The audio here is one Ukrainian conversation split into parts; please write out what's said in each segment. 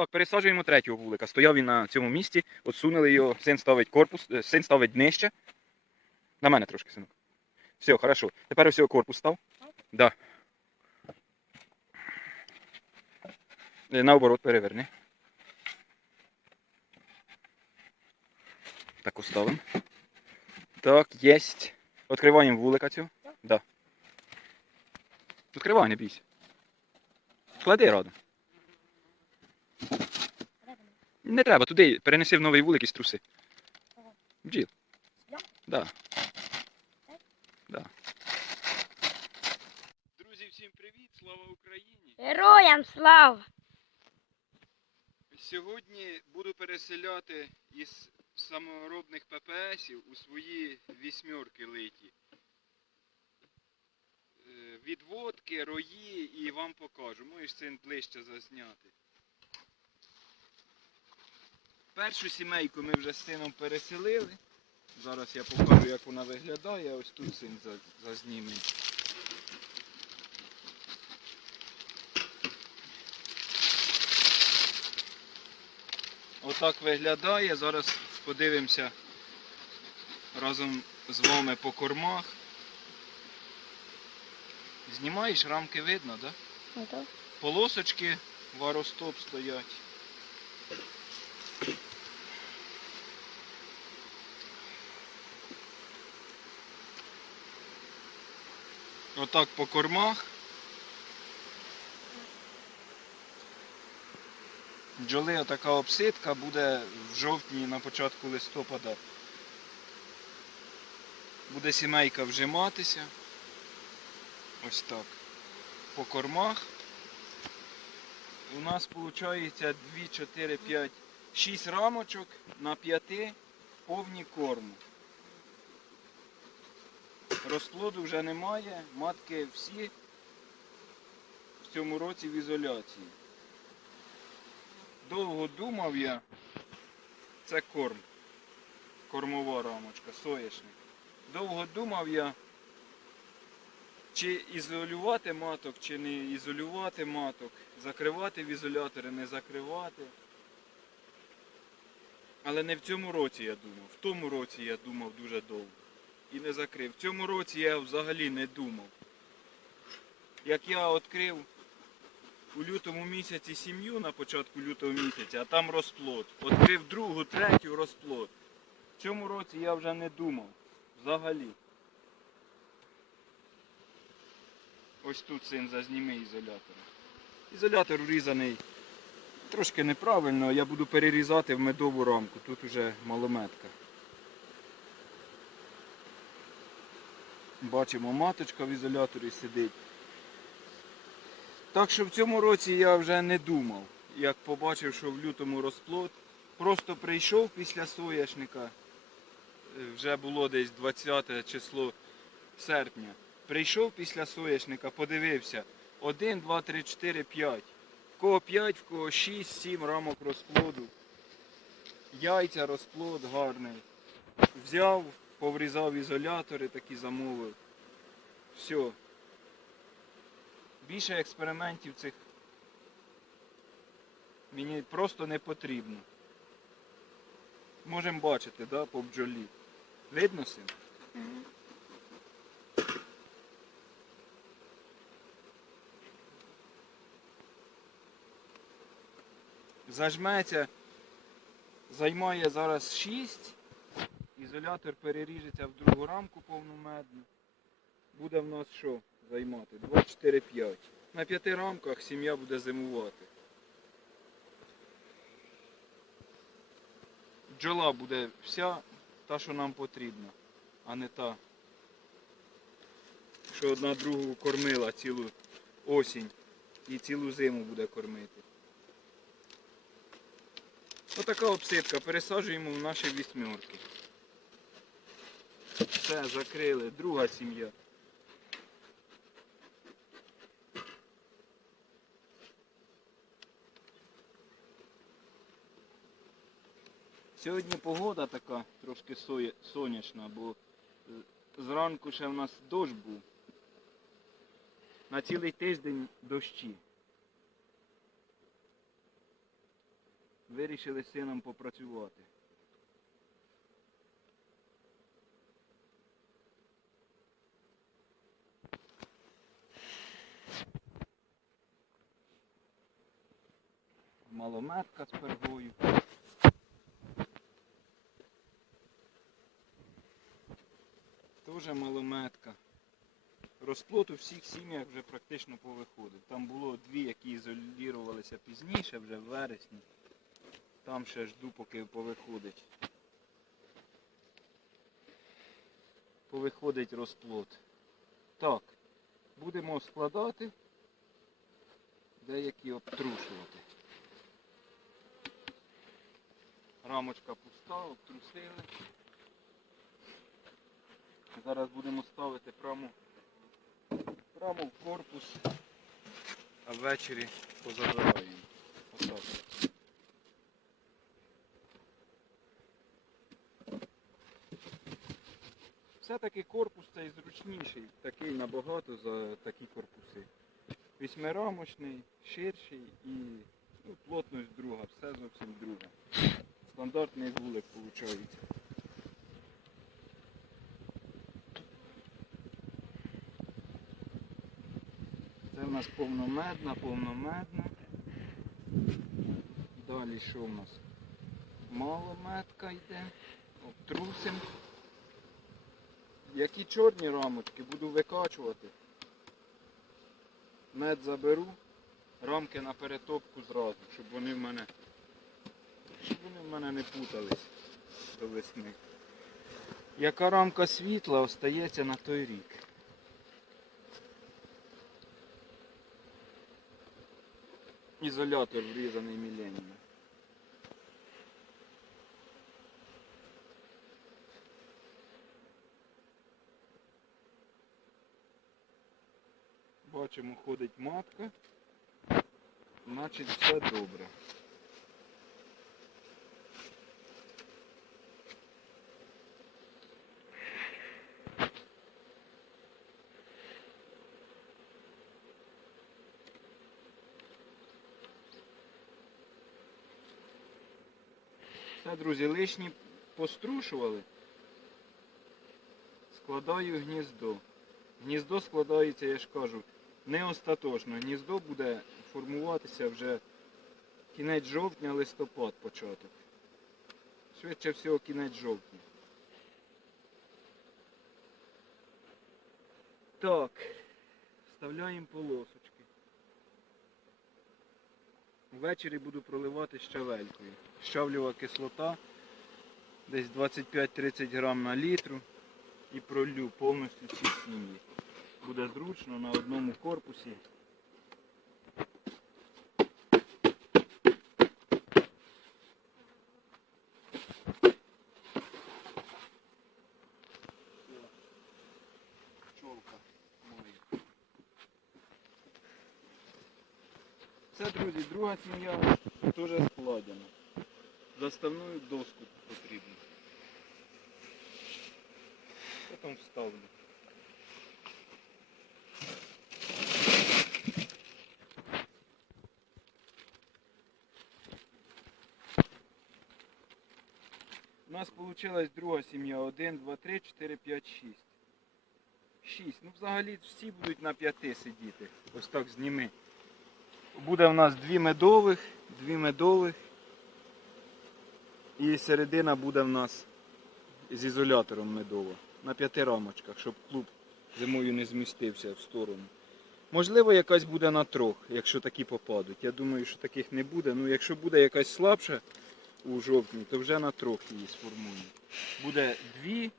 Так, пересаджуємо третього вулика. Стояв він на цьому місці, отсунули його, син ставить корпус, е, син ставить днище. На мене трошки, синок. Все, хорошо. Тепер ось корпус став. Да. Е, Наоборот, переверни. Так оставимо. Так, єсть. Відкриваємо вулика цього. Так. Да. Відкривай, не бійся. Клади радом. Не треба, туди перенеси в новий вулик і струси. Ага. Бджіл. Я? Да. Так? Да. Друзі, всім привіт! Слава Україні! Героям слава! Сьогодні буду переселяти із саморобних ППСів у свої вісьмерки литі. Е, Відводки, рої і вам покажу. Можеш це ближче зазняти. Першу сімейку ми вже з сином переселили. Зараз я покажу, як вона виглядає. Ось тут син зазніме. Отак виглядає. Зараз подивимося разом з вами по кормах. Знімаєш, рамки видно, так? Да? Полосочки варостоп стоять. Отак по кормах. Бджоли така обсидка буде в жовтні на початку листопада. Буде сімейка вжиматися. Ось так. По кормах. У нас виходить 2, 4, 5, 6 рамочок на 5 повні корму. Розплоду вже немає, матки всі в цьому році в ізоляції. Довго думав я, це корм, кормова рамочка, соєшник. Довго думав я, чи ізолювати маток, чи не ізолювати маток, закривати в ізолятори, не закривати. Але не в цьому році я думав. В тому році я думав дуже довго. І не закрив. В цьому році я взагалі не думав. Як я відкрив у лютому місяці сім'ю на початку лютого місяця, а там розплод. Відкрив другу, третю розплод. В цьому році я вже не думав. Взагалі. Ось тут син зазніми ізолятор. Ізолятор врізаний трошки неправильно, я буду перерізати в медову рамку. Тут уже малометка. Бачимо, маточка в ізоляторі сидить. Так що в цьому році я вже не думав, як побачив, що в лютому розплод. Просто прийшов після соняшника, е, вже було десь 20 число серпня. Прийшов після соняшника, подивився. 1, 2, 3, 4, 5. В кого 5, в кого 6, 7 рамок розплоду. Яйця, розплод гарний. Взяв, поврізав ізолятори, такі замовив. Все. Більше експериментів цих мені просто не потрібно. Можемо бачити, да, по бджолі. Видно син? Зажметься, займає зараз 6. Ізолятор переріжеться в другу рамку повномедну. Буде в нас що займати? 2, 4, 5. На п'яти рамках сім'я буде зимувати. Бджола буде вся та, що нам потрібна, а не та, що одна другу кормила цілу осінь і цілу зиму буде кормити. Отака обсидка. Пересаджуємо в наші вісьмерки. Все, закрили. Друга сім'я. Сьогодні погода така трошки сонячна, бо зранку ще в нас дощ був. На цілий тиждень дощі. Вирішили з сином попрацювати. Малометка з пергою. Теж малометка. Розплод у всіх сім'ях вже практично повиходив. Там було дві, які ізолювалися пізніше, вже в вересні. Там ще жду, поки повиходить. Повиходить розплод. Так, будемо складати, деякі обтрушувати. Рамочка пуста, обтрусили. Зараз будемо ставити прямо, прямо в корпус, а ввечері позабираємо. Отак. Все-таки корпус цей зручніший, такий набагато за такі корпуси. Вісьмирамочний, ширший і ну, плотність друга, все зовсім друге. Стандартний вулик виходить. Це в нас повномедна, повномедна. Далі що в нас? Малометка йде. Обтрусим. Які чорні рамочки буду викачувати. Мед заберу, рамки на перетопку зразу, щоб вони в мене, щоб вони в мене не путались до весни. Яка рамка світла остається на той рік. Ізолятор врізаний міленіум. Бачимо, ходить матка. Значить все добре. Все, друзі, лишні пострушували. Складаю гніздо. Гніздо складається, я ж кажу, не остаточно. Гніздо буде формуватися вже кінець жовтня, листопад початок. Швидше всього кінець жовтня. Так, вставляємо полосочки. Ввечері буду проливати щавелькою. Щавлюва кислота десь 25-30 грам на літру і пролю повністю ці сім'ї. Буде зручно на одному корпусі. Це, друзі, друга сім'я теж складена. Заставну доску потрібно. Потім вставлю. У нас вийшла друга сім'я. 1, 2, 3, 4, 5, 6. 6. Ну взагалі всі будуть на 5 сидіти. Ось так зніми. Буде в нас дві медових, дві медових. І середина буде в нас з ізолятором медова. На п'яти рамочках, щоб клуб зимою не змістився в сторону. Можливо, якась буде на трьох, якщо такі попадуть. Я думаю, що таких не буде. Ну, якщо буде якась слабша у жовтні, то вже на трьох її сформуємо. Буде дві,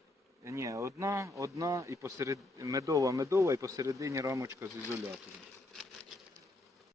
ні, одна, одна і посеред... медова, медова і посередині рамочка з ізолятором.